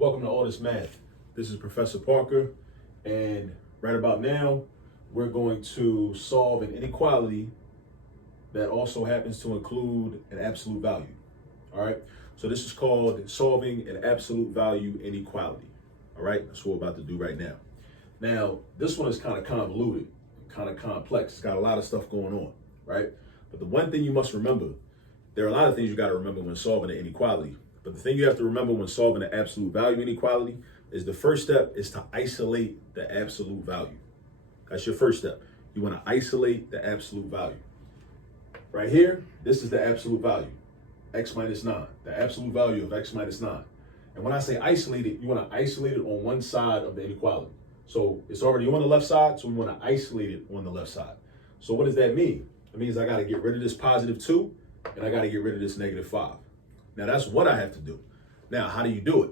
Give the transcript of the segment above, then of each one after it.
Welcome to All This Math. This is Professor Parker, and right about now, we're going to solve an inequality that also happens to include an absolute value. All right, so this is called solving an absolute value inequality. All right, that's what we're about to do right now. Now, this one is kind of convoluted, kind of complex. It's got a lot of stuff going on, right? But the one thing you must remember, there are a lot of things you got to remember when solving an inequality. But the thing you have to remember when solving an absolute value inequality is the first step is to isolate the absolute value. That's your first step. You want to isolate the absolute value. Right here, this is the absolute value, x minus 9, the absolute value of x minus 9. And when I say isolate it, you want to isolate it on one side of the inequality. So it's already on the left side, so we want to isolate it on the left side. So what does that mean? It means I got to get rid of this positive 2, and I got to get rid of this negative 5. Now that's what I have to do. Now, how do you do it?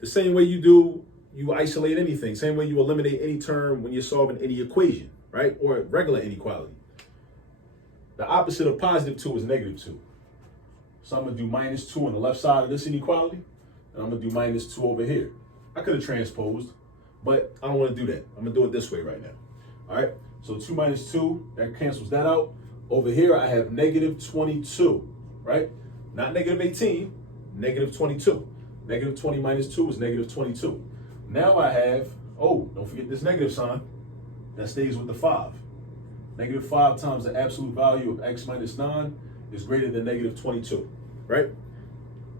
The same way you isolate anything, same way you eliminate any term when you're solving any equation, right? Or regular inequality. The opposite of positive 2 is negative 2. So I'm gonna do minus 2 on the left side of this inequality, and I'm gonna do minus 2 over here. I could have transposed, but I don't wanna do that. I'm gonna do it this way right now. All right, so 2 minus 2, that cancels that out. Over here, I have negative 22, right? Not negative 18, negative 22. Negative 20 minus 2 is negative 22. Now I have, don't forget this negative sign. That stays with the 5. Negative 5 times the absolute value of x minus 9 is greater than negative 22, right?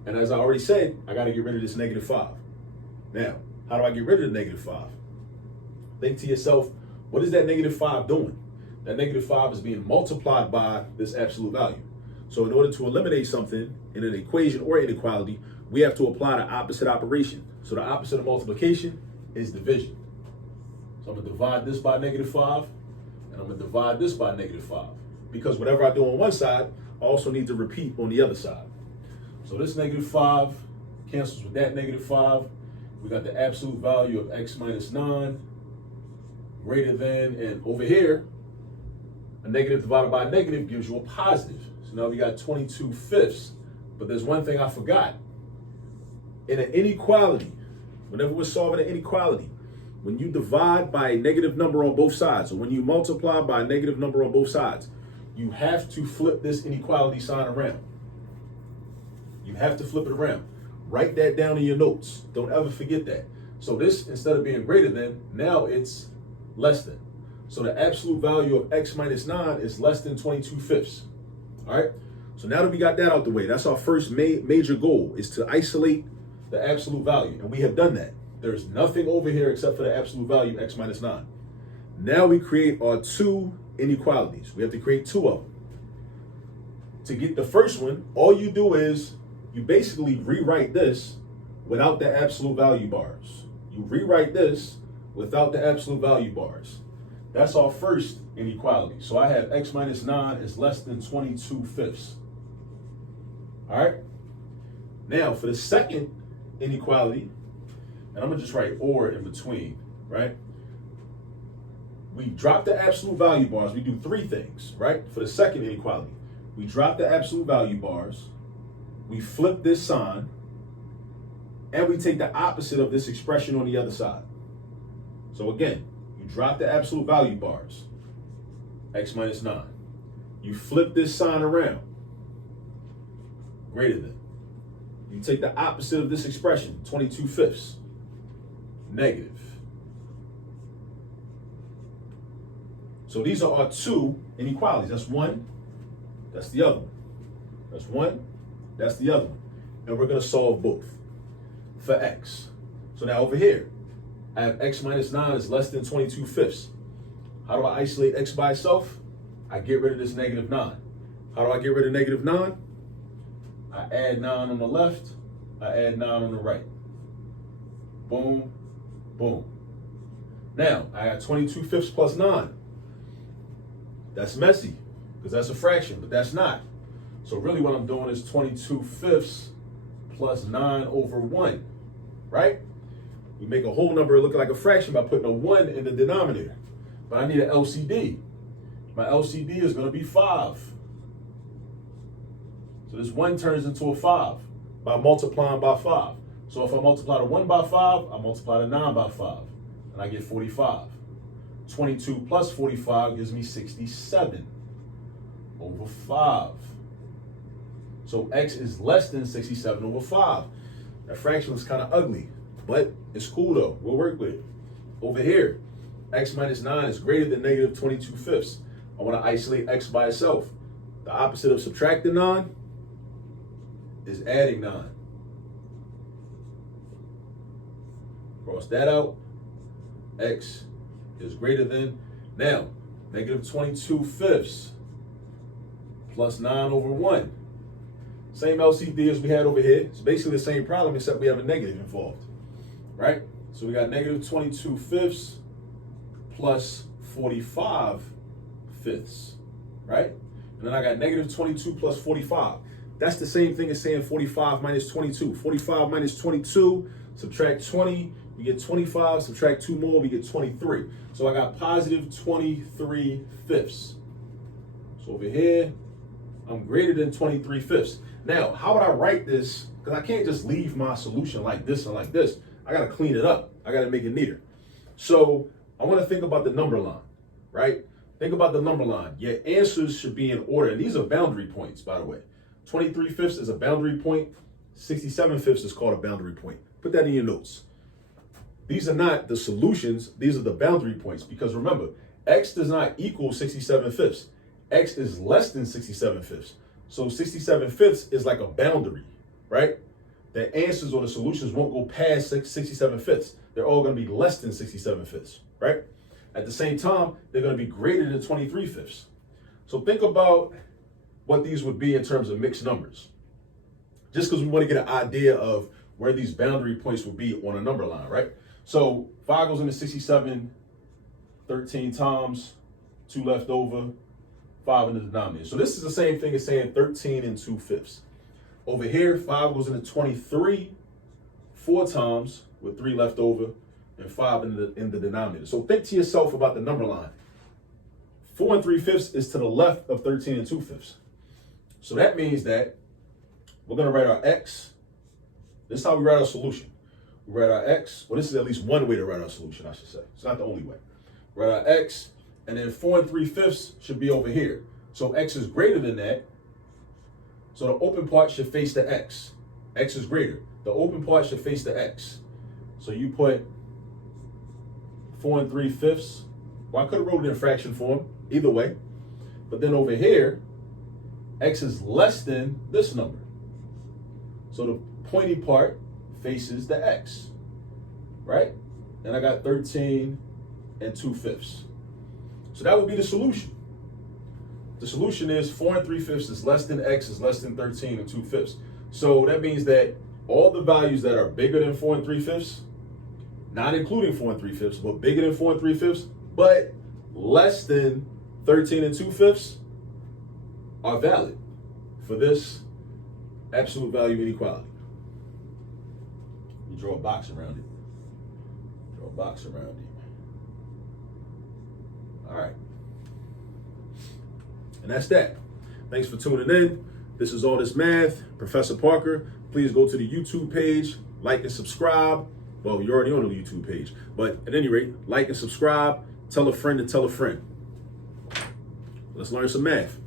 And as I already said, I got to get rid of this negative 5. Now, how do I get rid of the negative 5? Think to yourself, what is that negative 5 doing? That negative 5 is being multiplied by this absolute value. So in order to eliminate something in an equation or inequality, we have to apply the opposite operation. So the opposite of multiplication is division. So I'm going to divide this by negative 5, and I'm going to divide this by negative 5. Because whatever I do on one side, I also need to repeat on the other side. So this negative 5 cancels with that negative 5. We got the absolute value of x minus 9 greater than, and over here, a negative divided by a negative gives you a positive. So now we got 22 fifths. But there's one thing I forgot. In an inequality, whenever we're solving an inequality, when you divide by a negative number on both sides, or when you multiply by a negative number on both sides, you have to flip this inequality sign around. You have to flip it around. Write that down in your notes. Don't ever forget that. So this, instead of being greater than, now it's less than. So the absolute value of x minus 9 is less than 22 fifths. All right, so now that we got that out the way, that's our first major goal, is to isolate the absolute value. And we have done that. There's nothing over here except for the absolute value, x minus 9. Now we create our two inequalities. We have to create two of them. To get the first one, all you do is you basically rewrite this without the absolute value bars. You rewrite this without the absolute value bars. That's our first inequality. So I have x minus 9 is less than 22 fifths. All right. Now for the second inequality, and I'm gonna just write or in between, right? We drop the absolute value bars. We do three things, right? For the second inequality, we drop the absolute value bars, we flip this sign, and we take the opposite of this expression on the other side. So again, you drop the absolute value bars, x minus 9. You flip this sign around, greater than. You take the opposite of this expression, 22 fifths, negative. So these are our two inequalities. That's one, that's the other one. That's one, that's the other one. And we're going to solve both for x. So now over here, I have x minus 9 is less than 22 fifths. How do I isolate x by itself? I get rid of this negative 9. How do I get rid of negative 9? I add 9 on the left, I add 9 on the right. Boom, boom. Now, I got 22 fifths plus 9. That's messy, because that's a fraction, but that's not. So really what I'm doing is 22 fifths plus 9 over 1, right? We make a whole number look like a fraction by putting a 1 in the denominator. But I need an LCD. My LCD is going to be 5. So this 1 turns into a 5 by multiplying by 5. So if I multiply the 1 by 5, I multiply the 9 by 5, and I get 45. 22 plus 45 gives me 67 over 5. So x is less than 67 over 5. That fraction is kind of ugly, but it's cool though. We'll work with it. Over here, x minus 9 is greater than negative 22 fifths. I want to isolate x by itself. The opposite of subtracting 9 is adding 9. Cross that out. X is greater than, now, negative 22 fifths plus 9 over 1. Same LCD as we had over here. It's basically the same problem except we have a negative involved, right? So we got negative 22 fifths plus 45 fifths, right? And then I got negative 22 plus 45. That's the same thing as saying 45 minus 22. 45 minus 22, subtract 20, we get 25, subtract 2 more, we get 23. So I got positive 23 fifths. So over here, I'm greater than 23 fifths. Now, how would I write this? Because I can't just leave my solution like this and like this. I got to clean it up. I got to make it neater. So I want to think about the number line, right? Think about the number line. Your answers should be in order. And these are boundary points, by the way. 23 fifths is a boundary point. 67 fifths is called a boundary point. Put that in your notes. These are not the solutions. These are the boundary points. Because remember, x does not equal 67 fifths. X is less than 67 fifths. So 67 fifths is like a boundary, right? The answers or the solutions won't go past 67 fifths. They're all going to be less than 67 fifths, right? At the same time, they're going to be greater than 23 fifths. So think about what these would be in terms of mixed numbers. Just because we want to get an idea of where these boundary points would be on a number line, right? So 5 goes into 67 13 times, 2 left over, 5 in the denominator. So this is the same thing as saying 13 and 2 fifths. Over here, 5 goes into 23 4 times with 3 left over and 5 in the denominator. So think to yourself about the number line. 4 and 3 fifths is to the left of 13 and 2 fifths. So that means that we're going to write our x. This is how we write our solution. We write our x. Well, this is at least one way to write our solution, I should say. It's not the only way. Write our x, and then 4 and 3 fifths should be over here. So x is greater than that. So the open part should face the x. X is greater. The open part should face the x. So you put 4 and 3 fifths. Well, I could have wrote it in fraction form, either way. But then over here, x is less than this number. So the pointy part faces the x, right? And I got 13 and 2 fifths. So that would be the solution. The solution is 4 and 3 fifths is less than x is less than 13 and 2 fifths. So that means that all the values that are bigger than 4 and 3 fifths, not including 4 and 3 fifths, but bigger than 4 and 3 fifths, but less than 13 and 2 fifths are valid for this absolute value inequality. You draw a box around it. Draw a box around it. All right. And that's that. Thanks for tuning in. This is All This Math, Professor Parker. Please go to the YouTube page, like and subscribe. Well, you're already on the YouTube page, but at any rate, like and subscribe, tell a friend and tell a friend. Let's learn some math.